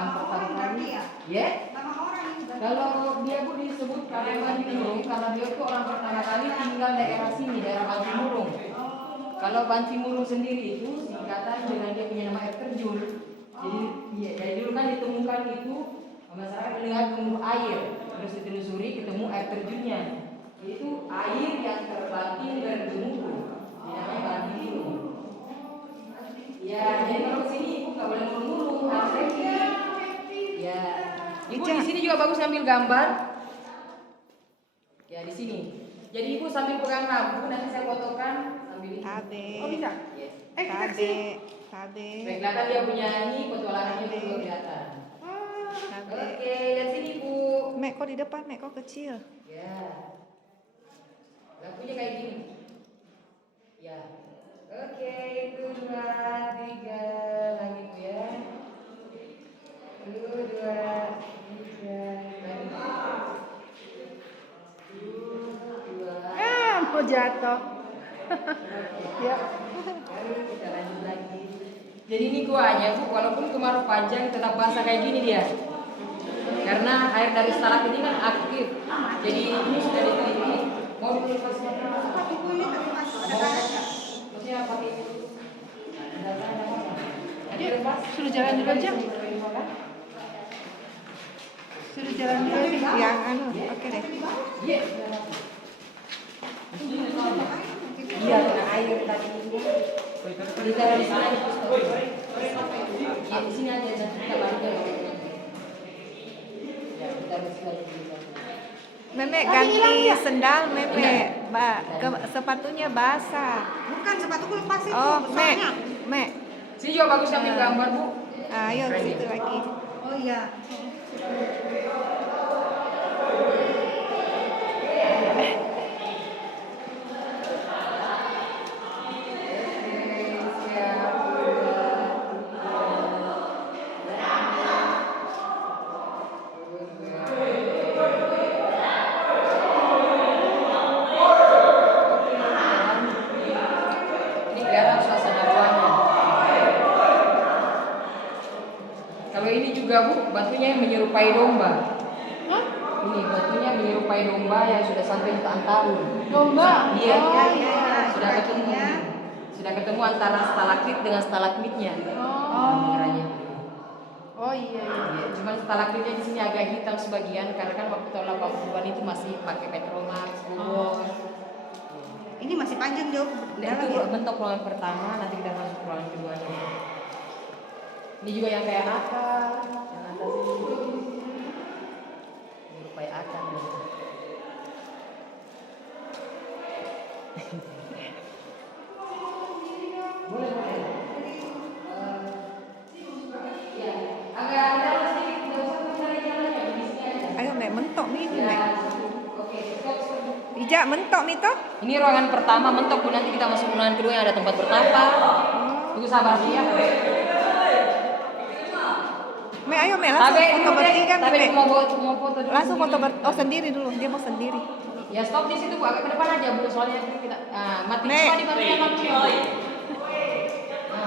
orang pertama kali. Ya? Kalau dia Bu disebut karena Bantimurung karena dia itu orang pertama kali tinggal daerah sini, daerah Bantimurung. Kalau Bantimurung sendiri itu singkatan dengan dia punya nama air terjun. Jadi dari dulu kan ditemukan itu masyarakat melihat tumbuh air, terus ditelusuri ketemu air terjunnya. Itu air yang terbanting dari gemuruh. Namanya Bantimurung. Ya, jadi kalau sini Ibu nggak boleh murung, harus trekking. Ya, Ibu di sini juga bagus ambil gambar. Ya di sini. Jadi Ibu sambil pegang lampu, nanti saya fotokan sambil ini. Tade. Oh bisa? Yes. Tade. Kelihatan dia punya ini petualangannya juga kelihatan. Oke, lihat sini Bu. Mek kok di depan, Mek kok kecil. Ya. Lampunya kayak gini. Ya. Oke, itu 2, 3 lagi Bu ya. 1, 2, 3 lagi. 2. Mau jatuh. Ya. Baru kita lanjut lagi. Jadi ini kuahnya Bu, walaupun kemarau panjang tetap basah kayak gini dia. Karena air dari stalaktit ini kan aktif. Jadi ini sudah diteliti. Mau dilepasnya pakai kulit tapi masih ada karetnya. Maksudnya pakai itu. Suruh jalan dulu aja. Suruh jalan dulu aja. Yang anu, oke deh. Iya, karena air tadi itu. Kita di sana. Ya di sini aja dan kita balik ya. Ya, kita bersih lagi. Memek ganti sendal, Memek. Sepatunya basah. Bukan, sepatuku lepas itu. Oh, Mek. Sini juga bagus ambil gambar Bu. Ayo ke situ lagi. Oh iya. Ini kelihatan suasana ruangnya. Kalau ini juga Bu, batunya yang menyerupai domba. Ini batunya menyerupai domba yang sudah sampai jutaan tahun. Domba? Iya, Oh. sudah ketemu. Sudah ketemu antara stalaktit dengan stalagmitnya. Kiranya. Oh iya. Ya, cuman stalagmitnya di sini agak hitam sebagian karena kan waktu tahun 80-an itu masih pakai Petromax, Kubon. Ini masih panjang jauh. Nah, itu bentuk ruangan pertama, nanti kita masuk ruangan kedua. Ini juga yang kayak akar, yang atas ini menyerupai akar. Boleh. Ya, agak dalam sedikit, nggak usah mencari jalannya, di sini aja. Ayo, Mek, mentok nih, Mek. Oke, stop. Ija, mentok nih toh. Ini ruangan pertama mentok Bu, nanti kita masuk ruangan kedua yang ada tempat bertapa. Tunggu sabar ya. Mek, ayo Mek, langsung foto bertiga nih, Tapi Mek. mau foto dulu. Langsung foto sendiri dulu, dia mau sendiri. Ya stop di situ Bu, agak ke depan aja Bu, soalnya kita mati Nek. cuma dibantuin lampunya. Nah.